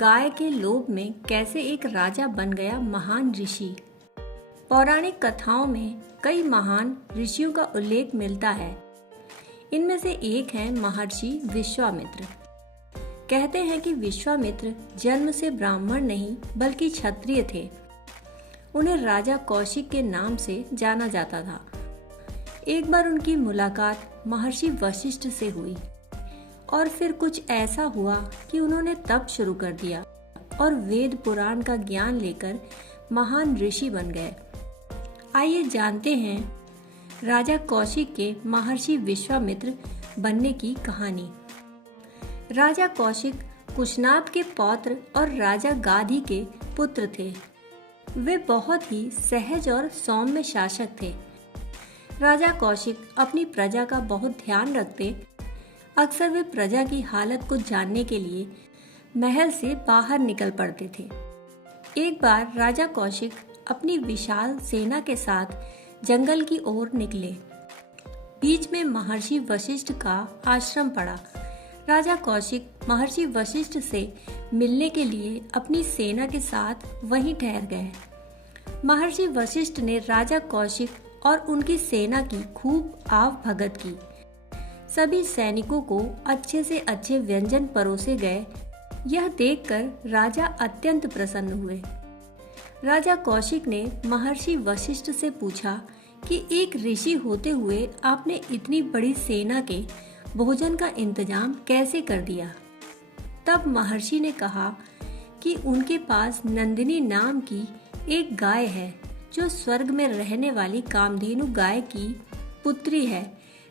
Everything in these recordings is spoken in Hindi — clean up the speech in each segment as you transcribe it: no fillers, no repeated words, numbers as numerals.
गाय के लोभ में कैसे एक राजा बन गया महान ऋषि। पौराणिक कथाओं में कई महान ऋषियों का उल्लेख मिलता है। इनमें से एक है महर्षि विश्वामित्र। कहते हैं कि विश्वामित्र जन्म से ब्राह्मण नहीं बल्कि क्षत्रिय थे। उन्हें राजा कौशिक के नाम से जाना जाता था। एक बार उनकी मुलाकात महर्षि वशिष्ठ से हुई और फिर कुछ ऐसा हुआ कि उन्होंने तप शुरू कर दिया और वेद पुराण का ज्ञान लेकर महान ऋषि बन गए। आइए जानते हैं राजा कौशिक के महर्षि विश्वामित्र बनने की कहानी। राजा कौशिक कुशनाद के पौत्र और राजा गाधी के पुत्र थे। वे बहुत ही सहज और सौम्य शासक थे। राजा कौशिक अपनी प्रजा का बहुत ध्यान रखते। अक्सर वे प्रजा की हालत को जानने के लिए महल से बाहर निकल पड़ते थे। एक बार राजा कौशिक अपनी विशाल सेना के साथ जंगल की ओर निकले। बीच में महर्षि वशिष्ठ का आश्रम पड़ा। राजा कौशिक महर्षि वशिष्ठ से मिलने के लिए अपनी सेना के साथ वहीं ठहर गए। महर्षि वशिष्ठ ने राजा कौशिक और उनकी सेना की खूब आव भगत की। सभी सैनिकों को अच्छे से अच्छे व्यंजन परोसे गए। यह देखकर राजा अत्यंत प्रसन्न हुए। राजा कौशिक ने महर्षि वशिष्ठ से पूछा कि एक ऋषि होते हुए आपने इतनी बड़ी सेना के भोजन का इंतजाम कैसे कर दिया। तब महर्षि ने कहा कि उनके पास नंदिनी नाम की एक गाय है जो स्वर्ग में रहने वाली कामधेनु गाय की पुत्री है।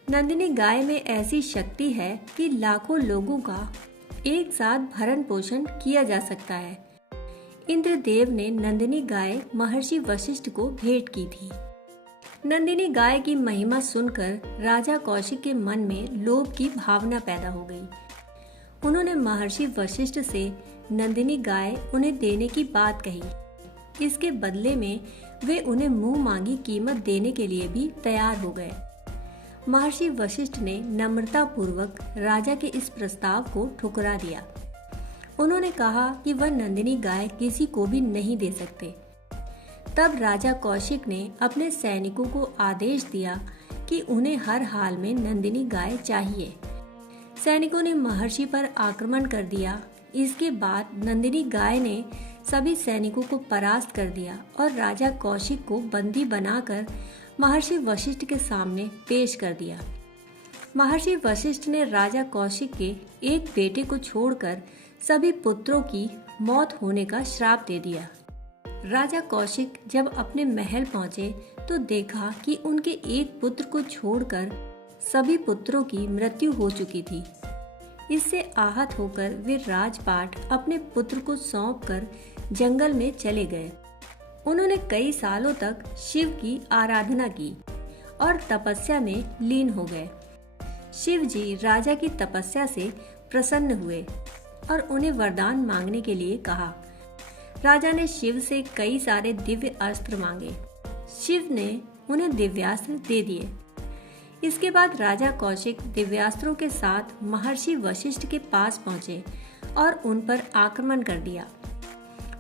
नंदिनी गाय में ऐसी शक्ति है कि लाखों लोगों का एक साथ भरण पोषण किया जा सकता है। इंद्रदेव ने नंदिनी गाय महर्षि वशिष्ठ को भेंट की थी। नंदिनी गाय की महिमा सुनकर राजा कौशिक के मन में लोभ की भावना पैदा हो गई। उन्होंने महर्षि वशिष्ठ से नंदिनी गाय उन्हें देने की बात कही। इसके बदले में वे उन्हें मुंह मांगी कीमत देने के लिए भी तैयार हो गए। महर्षि वशिष्ठ ने नम्रता पूर्वक राजा के इस प्रस्ताव को ठुकरा दिया। उन्होंने कहा कि वह नंदिनी गाय किसी को भी नहीं दे सकते। तब राजा कौशिक ने अपने सैनिकों को आदेश दिया कि उन्हें हर हाल में नंदिनी गाय चाहिए। सैनिकों ने महर्षि पर आक्रमण कर दिया। इसके बाद नंदिनी गाय ने सभी सैनिकों को परास्त कर दिया और राजा कौशिक को बंदी बनाकर महर्षि वशिष्ठ के सामने पेश कर दिया। महर्षि वशिष्ठ ने राजा कौशिक के एक बेटे को छोड़कर सभी पुत्रों की मौत होने का श्राप दे दिया। राजा कौशिक जब अपने महल पहुंचे तो देखा कि उनके एक पुत्र को छोड़कर सभी पुत्रों की मृत्यु हो चुकी थी। इससे आहत होकर वे राजपाट अपने पुत्र को सौंपकर जंगल में चले गए। उन्होंने कई सालों तक शिव की आराधना की और तपस्या में लीन हो गए। शिव जी राजा की तपस्या से प्रसन्न हुए और उन्हें वरदान मांगने के लिए कहा। राजा ने शिव से कई सारे दिव्य अस्त्र मांगे। शिव ने उन्हें दिव्यास्त्र दे दिए। इसके बाद राजा कौशिक दिव्यास्त्रों के साथ महर्षि वशिष्ठ के पास पहुंचे और उन पर आक्रमण कर दिया।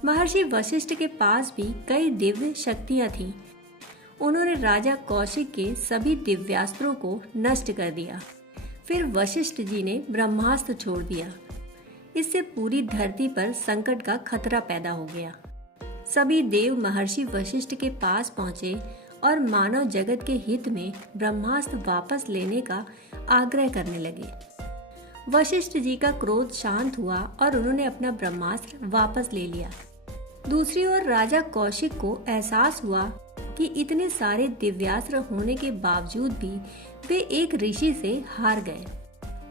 महर्षि वशिष्ठ के पास भी कई दिव्य शक्तियां थीं। उन्होंने राजा कौशिक के सभी दिव्यास्त्रों को नष्ट कर दिया। फिर वशिष्ठ जी ने ब्रह्मास्त्र छोड़ दिया। इससे पूरी धरती पर संकट का खतरा पैदा हो गया। सभी देव महर्षि वशिष्ठ के पास पहुंचे और मानव जगत के हित में ब्रह्मास्त्र वापस लेने का आग्रह करने लगे। वशिष्ठ जी का क्रोध शांत हुआ और उन्होंने अपना ब्रह्मास्त्र वापस ले लिया। दूसरी ओर राजा कौशिक को एहसास हुआ कि इतने सारे दिव्यास्त्र होने के बावजूद भी वे एक ऋषि से हार गए।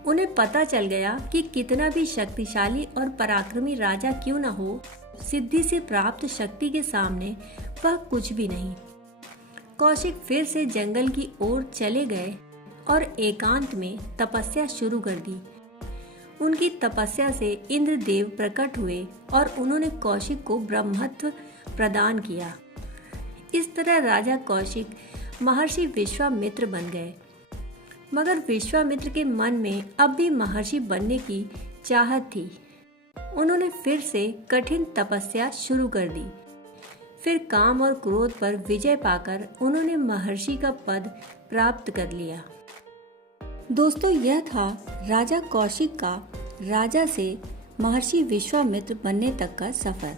उन्हें पता चल गया कि कितना भी शक्तिशाली और पराक्रमी राजा क्यों न हो, सिद्धि से प्राप्त शक्ति के सामने वह कुछ भी नहीं। कौशिक फिर से जंगल की ओर चले गए और एकांत में तपस्या शुरू कर दी। उनकी तपस्या से इंद्रदेव प्रकट हुए और उन्होंने कौशिक को ब्रह्मत्व प्रदान किया। इस तरह राजा कौशिक महर्षि विश्वामित्र बन गए। मगर विश्वामित्र के मन में अब भी महर्षि बनने की चाहत थी। उन्होंने फिर से कठिन तपस्या शुरू कर दी। फिर काम और क्रोध पर विजय पाकर उन्होंने महर्षि का पद प्राप्त कर लिया। दोस्तों, यह था राजा कौशिक का राजा से महर्षि विश्वामित्र बनने तक का सफर।